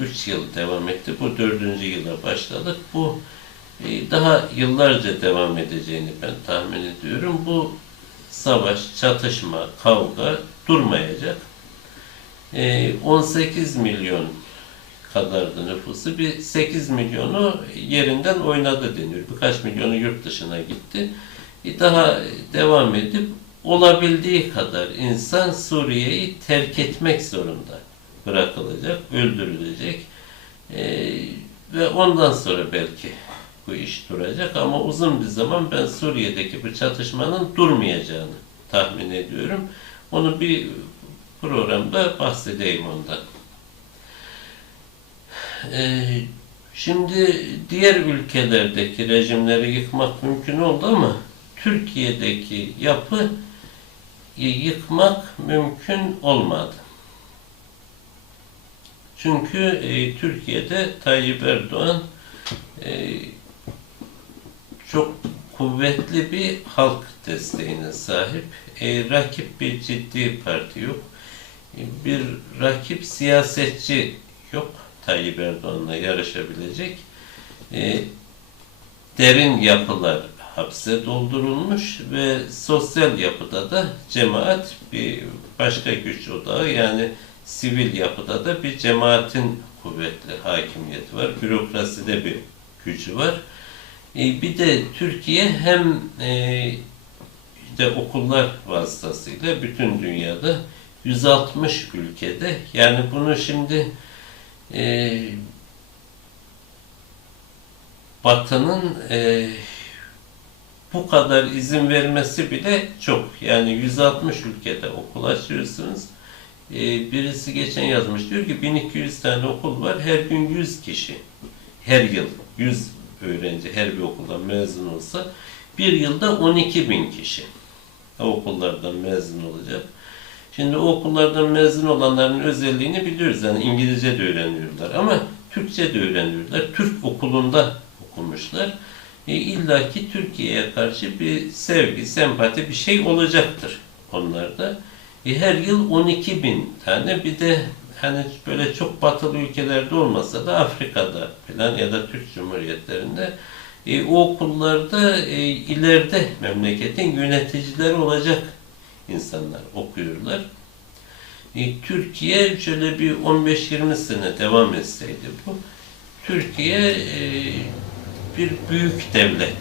3 yıl devam etti. Bu dördüncü yıla başladık. Bu e, daha yıllarca devam edeceğini ben tahmin ediyorum. Bu savaş, çatışma, kavga durmayacak. E, 18 milyon kadardı nüfusu. Bir 8 milyonu yerinden oynadı deniyor. Birkaç milyonu yurt dışına gitti. E, Daha devam edip olabildiği kadar insan Suriye'yi terk etmek zorunda bırakılacak, öldürülecek. E, ve ondan sonra belki bu iş duracak ama uzun bir zaman ben Suriye'deki bu çatışmanın durmayacağını tahmin ediyorum. Onu bir programda bahsedeyim ondan. Ee, şimdi diğer ülkelerdeki rejimleri yıkmak mümkün oldu ama Türkiye'deki yapı yıkmak mümkün olmadı. Çünkü e, Türkiye'de Tayyip Erdoğan e, çok kuvvetli bir halk desteğine sahip. E, rakip bir ciddi parti yok. E, bir rakip siyasetçi yok Tayyip Erdoğan'la yarışabilecek. E, derin yapılar hapse doldurulmuş ve sosyal yapıda da cemaat bir başka güç odağı yani sivil yapıda da bir cemaatin kuvvetli hakimiyeti var. Bürokraside bir gücü var. E, bir de Türkiye hem e, işte okullar vasıtasıyla bütün dünyada 160 ülkede yani bunu şimdi e, Batı'nın e, bu kadar izin vermesi bile çok. Yani 160 ülkede okul açıyorsunuz. E, birisi geçen yazmış diyor ki 1200 tane okul var. Her gün 100 kişi. Her yıl 100 öğrenci her bir okuldan mezun olsa bir yılda 12 bin kişi okullardan mezun olacak. Şimdi okullardan mezun olanların özelliğini biliyoruz. Yani İngilizce de öğreniyorlar ama Türkçe de öğreniyorlar. Türk okulunda okumuşlar. E, İlla ki Türkiye'ye karşı bir sevgi, sempati bir şey olacaktır onlarda. Her yıl 12 bin tane bir de hani böyle çok batılı ülkelerde olmasa da Afrika'da falan ya da Türk Cumhuriyetlerinde e, o okullarda e, ileride memleketin yöneticileri olacak insanlar okuyorlar. E, Türkiye şöyle bir 15-20 sene devam etseydi bu, Türkiye e, bir büyük devlet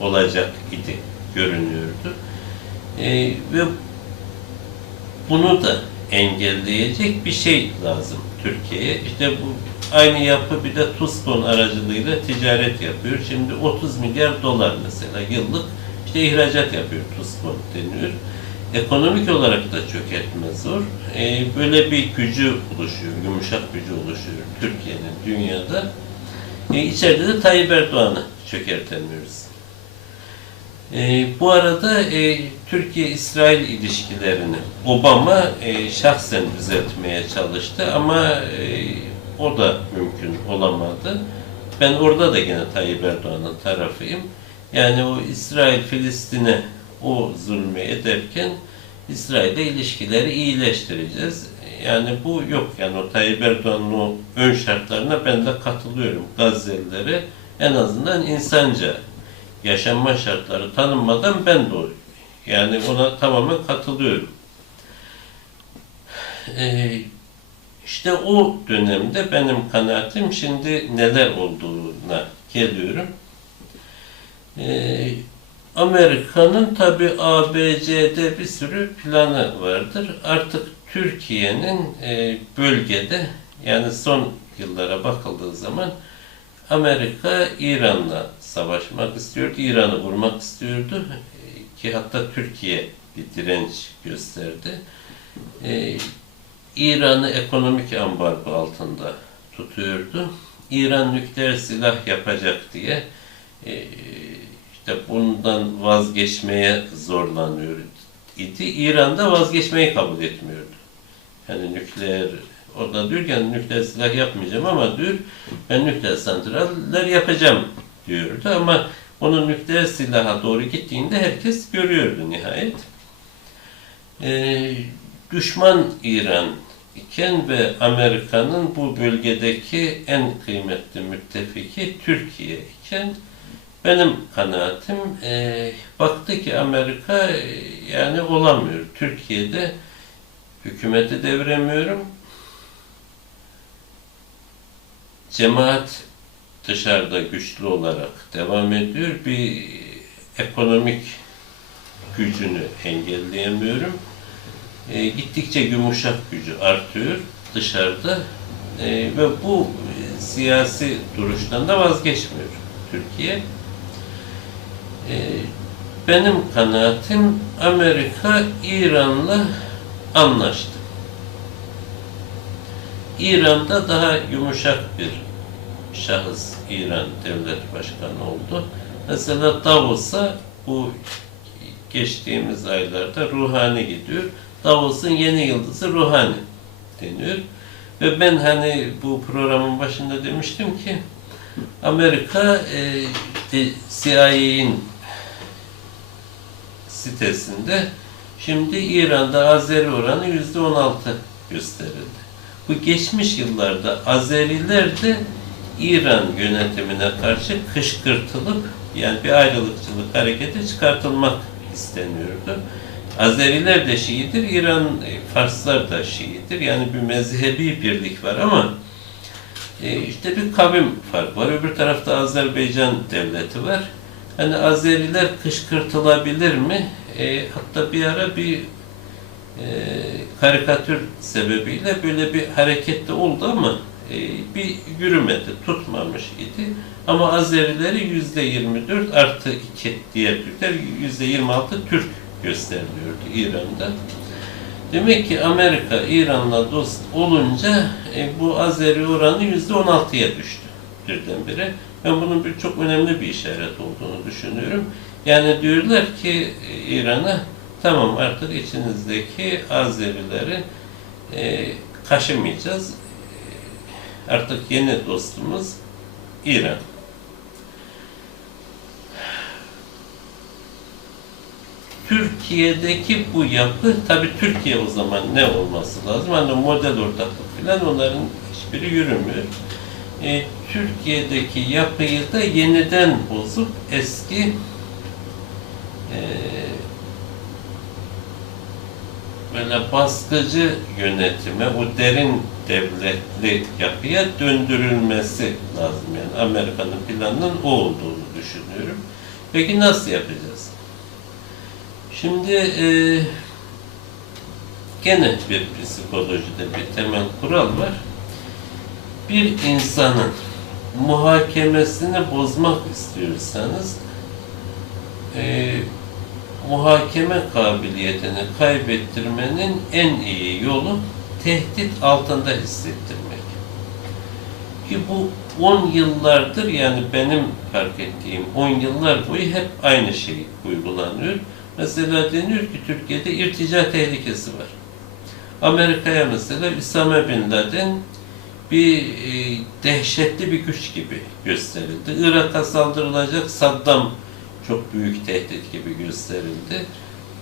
olacak idi, görünüyordu. E, ve bunu da engelleyecek bir şey lazım Türkiye'ye. İşte bu aynı yapı bir de TUSKON aracılığıyla ticaret yapıyor. Şimdi 30 milyar dolar mesela yıllık işte ihracat yapıyor TUSKON deniyor. Ekonomik olarak da çökertme zor. Ee, böyle bir gücü oluşuyor, yumuşak gücü oluşuyor Türkiye'nin dünyada. Ee, içeride de Tayyip Erdoğan'ı çökertemiyoruz. E, bu arada e, Türkiye-İsrail ilişkilerini Obama e, şahsen düzeltmeye çalıştı ama e, o da mümkün olamadı. Ben orada da yine Tayyip Erdoğan'ın tarafıyım. Yani o İsrail-Filistin'e o zulmü ederken İsrail'le ilişkileri iyileştireceğiz. Yani bu yok. Yani o Tayyip Erdoğan'ın o ön şartlarına ben de katılıyorum. Gazelilere en azından insanca yaşanma şartları tanınmadan ben de. Yani ona tamamen katılıyorum. Ee, işte o dönemde benim kanaatim şimdi neler olduğuna geliyorum. Ee, Amerika'nın tabi ABC'de bir sürü planı vardır. Artık Türkiye'nin e, bölgede yani son yıllara bakıldığı zaman Amerika İran'la savaşmak istiyordu, İran'ı vurmak istiyordu ki hatta Türkiye bir direnç gösterdi. Ee, İran'ı ekonomik ambargo altında tutuyordu. İran nükleer silah yapacak diye e, işte bundan vazgeçmeye zorlanıyor idi. İran da vazgeçmeyi kabul etmiyordu. Yani nükleer o da diyor ki nükleer silah yapmayacağım ama diyor ben nükleer santraller yapacağım diyordu ama onun nükleer silaha doğru gittiğinde herkes görüyordu nihayet. Ee, düşman İran iken ve Amerika'nın bu bölgedeki en kıymetli müttefiki Türkiye iken benim kanaatim e, baktı ki Amerika e, yani olamıyor. Türkiye'de hükümeti devremiyorum. Cemaat dışarıda güçlü olarak devam ediyor. Bir ekonomik gücünü engelleyemiyorum. E, gittikçe yumuşak gücü artıyor dışarıda E, ve bu siyasi duruştan da vazgeçmiyor Türkiye. E, benim kanaatim Amerika İran'la anlaştı. İran'da daha yumuşak bir şahıs İran devlet başkanı oldu. Mesela Davos'a bu geçtiğimiz aylarda Ruhani gidiyor. Davos'un yeni yıldızı Ruhani deniyor. Ve ben hani bu programın başında demiştim ki Amerika e, CIA'in sitesinde şimdi İran'da Azeri oranı yüzde 16 gösterildi. Bu geçmiş yıllarda Azeriler de İran yönetimine karşı kışkırtılıp yani bir ayrılıkçılık hareketi çıkartılmak isteniyordu. Azeriler de Şiidir, İran e, Farslar da Şiidir. Yani bir mezhebi birlik var ama e, işte bir kavim farkı var. Öbür tarafta Azerbaycan devleti var. Hani Azeriler kışkırtılabilir mi? E, hatta bir ara bir e, karikatür sebebiyle böyle bir harekette oldu ama e, bir yürümedi, tutmamış idi. Ama Azerileri yüzde 24 artı 2 diğer Türkler yüzde 26 Türk gösteriliyordu İran'da. Demek ki Amerika İran'la dost olunca e, bu Azeri oranı yüzde 16'ya düştü birdenbire. Ben bunun bir çok önemli bir işaret olduğunu düşünüyorum. Yani diyorlar ki e, İran'a tamam artık içinizdeki Azerileri e, kaşımayacağız. E, artık yeni dostumuz İran. Türkiye'deki bu yapı, tabii Türkiye o zaman ne olması lazım? Hani model ortaklık falan onların hiçbiri yürümüyor. E, Türkiye'deki yapıyı da yeniden bozup eski e, böyle baskıcı yönetime, o derin devletli yapıya döndürülmesi lazım. Yani Amerika'nın planının o olduğunu düşünüyorum. Peki nasıl yapacağız? Şimdi e, gene bir psikolojide bir temel kural var. Bir insanın muhakemesini bozmak istiyorsanız e, muhakeme kabiliyetini kaybettirmenin en iyi yolu tehdit altında hissettirmek. Ki bu 10 yıllardır yani benim fark ettiğim 10 yıllar boyu hep aynı şey uygulanıyor. Mesela deniyor ki Türkiye'de irtica tehlikesi var. Amerika'ya mesela Üsame Bin Laden bir e, dehşetli bir güç gibi gösterildi. Irak'a saldırılacak Saddam çok büyük tehdit gibi gösterildi.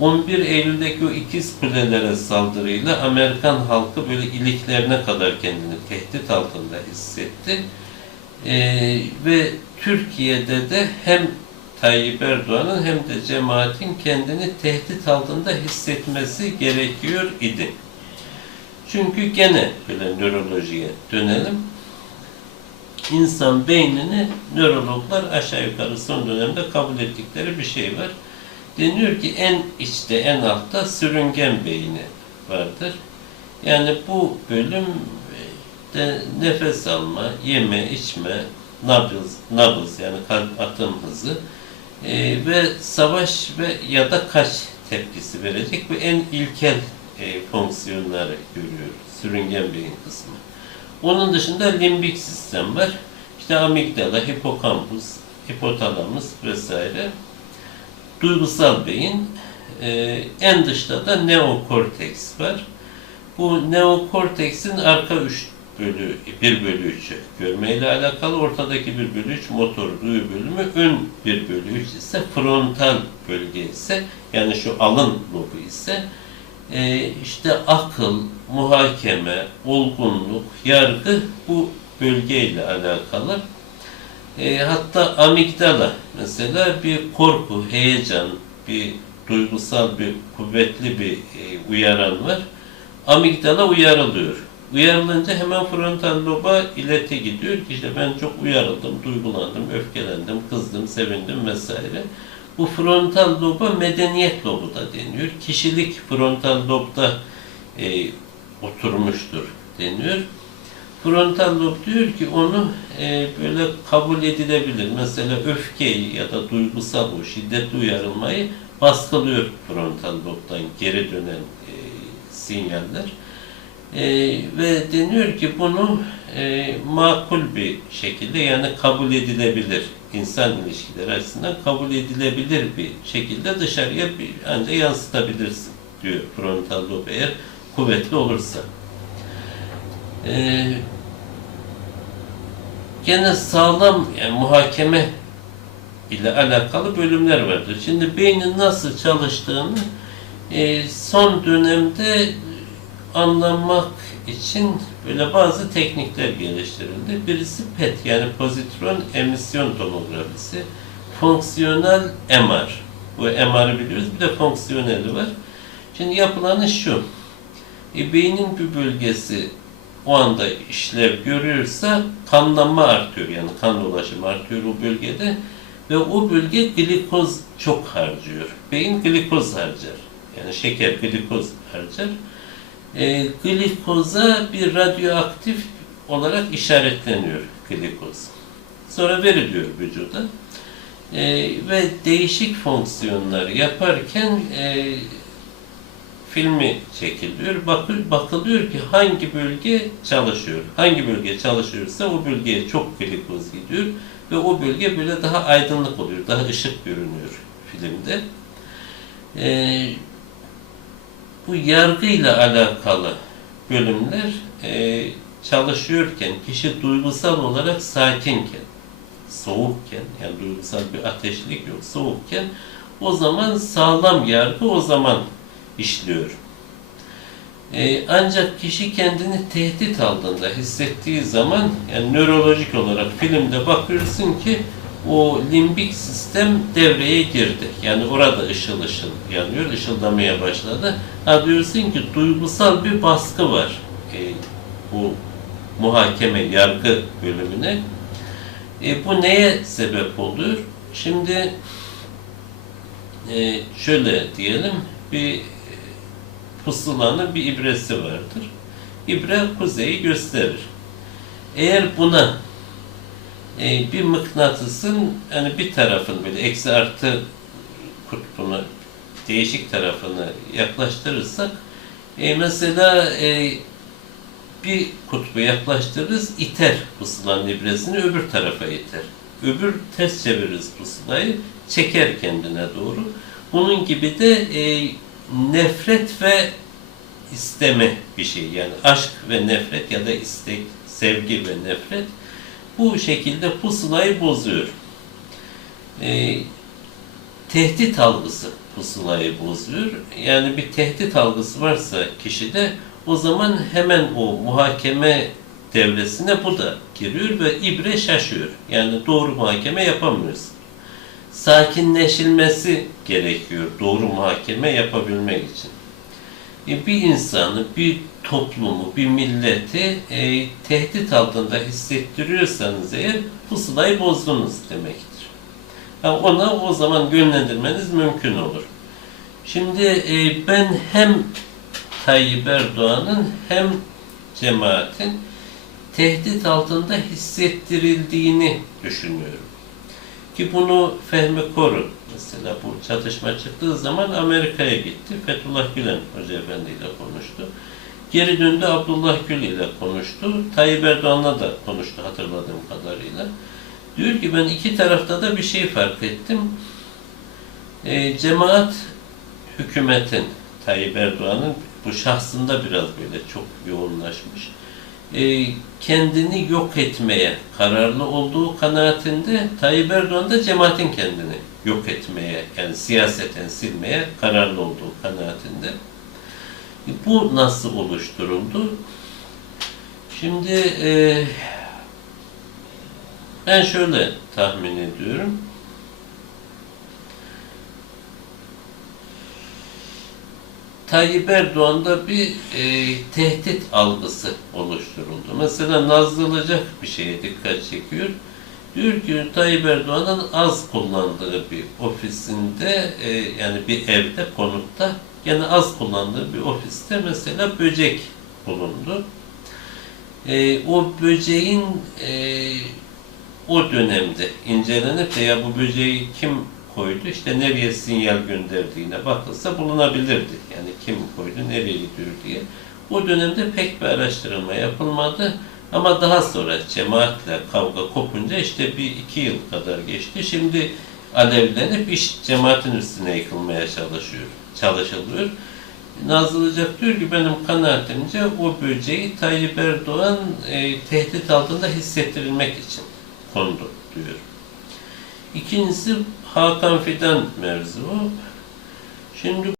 11 Eylül'deki o ikiz kulelere saldırıyla Amerikan halkı böyle iliklerine kadar kendini tehdit altında hissetti. Ee, ve Türkiye'de de hem Tayyip Erdoğan'ın hem de cemaatin kendini tehdit altında hissetmesi gerekiyor idi. Çünkü gene böyle nörolojiye dönelim. İnsan beynini nörologlar aşağı yukarı son dönemde kabul ettikleri bir şey var. Deniyor ki en içte, en altta sürüngen beyni vardır. Yani bu bölüm de nefes alma, yeme, içme, nabız, nabız yani kalp atım hızı e, ve savaş ve ya da kaç tepkisi verecek bu en ilkel e, fonksiyonları görüyoruz. Sürüngen beyin kısmı. Onun dışında limbik sistem var. İşte amigdala, hipokampus, hipotalamus vesaire. Duygusal beyin. E, en dışta da neokorteks var. Bu neokorteksin arka üç bölü 1 bölü 3'ü görmeyle alakalı. Ortadaki 1 bölü 3 motor duyu bölümü. Ön 1 bölü 3 ise frontal bölge ise yani şu alın lobu ise e, işte akıl, muhakeme, olgunluk, yargı bu bölgeyle alakalı. E, hatta amigdala mesela bir korku, heyecan, bir duygusal bir kuvvetli bir e, uyaran var. Amigdala uyarılıyor. Uyarılınca hemen frontal loba ileti gidiyor ki işte ben çok uyarıldım, duygulandım, öfkelendim, kızdım, sevindim vesaire. Bu frontal loba medeniyet lobu da deniyor. Kişilik frontal lobda e, oturmuştur deniyor. Frontal lob diyor ki onu e, böyle kabul edilebilir. Mesela öfkeyi ya da duygusal o şiddetli uyarılmayı baskılıyor frontal lobdan geri dönen e, sinyaller. E, ve deniyor ki bunu e, makul bir şekilde yani kabul edilebilir insan ilişkileri açısından kabul edilebilir bir şekilde dışarıya bir, ancak yansıtabilirsin diyor frontal lob eğer kuvvetli olursa. E, gene sağlam yani muhakeme ile alakalı bölümler vardır. Şimdi beynin nasıl çalıştığını e, son dönemde anlamak için böyle bazı teknikler geliştirildi. Birisi PET yani pozitron emisyon tomografisi, fonksiyonel MR. Bu MR'ı biliyoruz. Bir de fonksiyoneli var. Şimdi yapılanı şu. E, beynin bir bölgesi o anda işlev görüyorsa kanlanma artıyor. Yani kan dolaşımı artıyor o bölgede ve o bölge glikoz çok harcıyor. Beyin glikoz harcar. Yani şeker glikoz harcar. E, glikoza bir radyoaktif olarak işaretleniyor glikoz. Sonra veriliyor vücuda. E, ve değişik fonksiyonlar yaparken e, filmi çekiliyor. Bakıl, bakılıyor ki hangi bölge çalışıyor. Hangi bölge çalışıyorsa o bölgeye çok glikoz gidiyor ve o bölge böyle daha aydınlık oluyor, daha ışık görünüyor filmde. Ee, bu yargıyla alakalı bölümler e, çalışıyorken, kişi duygusal olarak sakinken, soğukken, yani duygusal bir ateşlik yok, soğukken o zaman sağlam yargı o zaman işliyor. Ee, ancak kişi kendini tehdit aldığında hissettiği zaman yani nörolojik olarak filmde bakıyorsun ki o limbik sistem devreye girdi. Yani orada ışıl ışıl yanıyor, ışıldamaya başladı. Ha diyorsun ki duygusal bir baskı var e, bu muhakeme, yargı bölümüne. E, bu neye sebep oluyor? Şimdi e, şöyle diyelim, bir pusulanın bir ibresi vardır. İbre kuzeyi gösterir. Eğer buna e, bir mıknatısın yani bir tarafın böyle eksi artı kutbunu değişik tarafını yaklaştırırsak e, mesela e, bir kutbu yaklaştırırız iter pusulanın ibresini öbür tarafa iter. Öbür ters çeviririz pusulayı çeker kendine doğru. Bunun gibi de e, nefret ve isteme bir şey. Yani aşk ve nefret ya da istek, sevgi ve nefret bu şekilde pusulayı bozuyor. Ee, tehdit algısı pusulayı bozuyor. Yani bir tehdit algısı varsa kişide o zaman hemen o muhakeme devresine bu da giriyor ve ibre şaşıyor. Yani doğru muhakeme yapamıyoruz. Sakinleşilmesi gerekiyor doğru muhakeme yapabilmek için. E, bir insanı, bir toplumu, bir milleti e, tehdit altında hissettiriyorsanız eğer pusulayı bozdunuz demektir. Yani ona o zaman yönlendirmeniz mümkün olur. Şimdi e, ben hem Tayyip Erdoğan'ın hem cemaatin tehdit altında hissettirildiğini düşünüyorum. Ki bunu Fehmi Korun mesela bu çatışma çıktığı zaman Amerika'ya gitti. Fethullah Gülen Hoca Efendi ile konuştu. Geri döndü Abdullah Gül ile konuştu. Tayyip Erdoğan'la da konuştu hatırladığım kadarıyla. Diyor ki ben iki tarafta da bir şey fark ettim. E, cemaat hükümetin, Tayyip Erdoğan'ın bu şahsında biraz böyle çok yoğunlaşmış. E, kendini yok etmeye kararlı olduğu kanaatinde Tayyip Erdoğan da cemaatin kendini yok etmeye yani siyaseten silmeye kararlı olduğu kanaatinde. Bu nasıl oluşturuldu? Şimdi e, ben şöyle tahmin ediyorum. Tayyip Erdoğan'da bir e, tehdit algısı oluşturuldu. Mesela Nazlı'lacak bir şeye dikkat çekiyor. Diyor ki Tayyip Erdoğan'ın az kullandığı bir ofisinde e, yani bir evde, konutta yani az kullandığı bir ofiste mesela böcek bulundu. E, o böceğin e, o dönemde incelenip de ya bu böceği kim koydu, işte nereye sinyal gönderdiğine bakılsa bulunabilirdi. Yani kim koydu, nereye gidiyor diye. O dönemde pek bir araştırılma yapılmadı. Ama daha sonra cemaatle kavga kopunca işte bir iki yıl kadar geçti. Şimdi alevlenip iş cemaatin üstüne yıkılmaya çalışıyor, çalışılıyor. Nazlıcak diyor ki benim kanaatimce o böceği Tayyip Erdoğan e, tehdit altında hissettirilmek için kondu diyor. İkincisi Hakan Fidan mevzu. Şimdi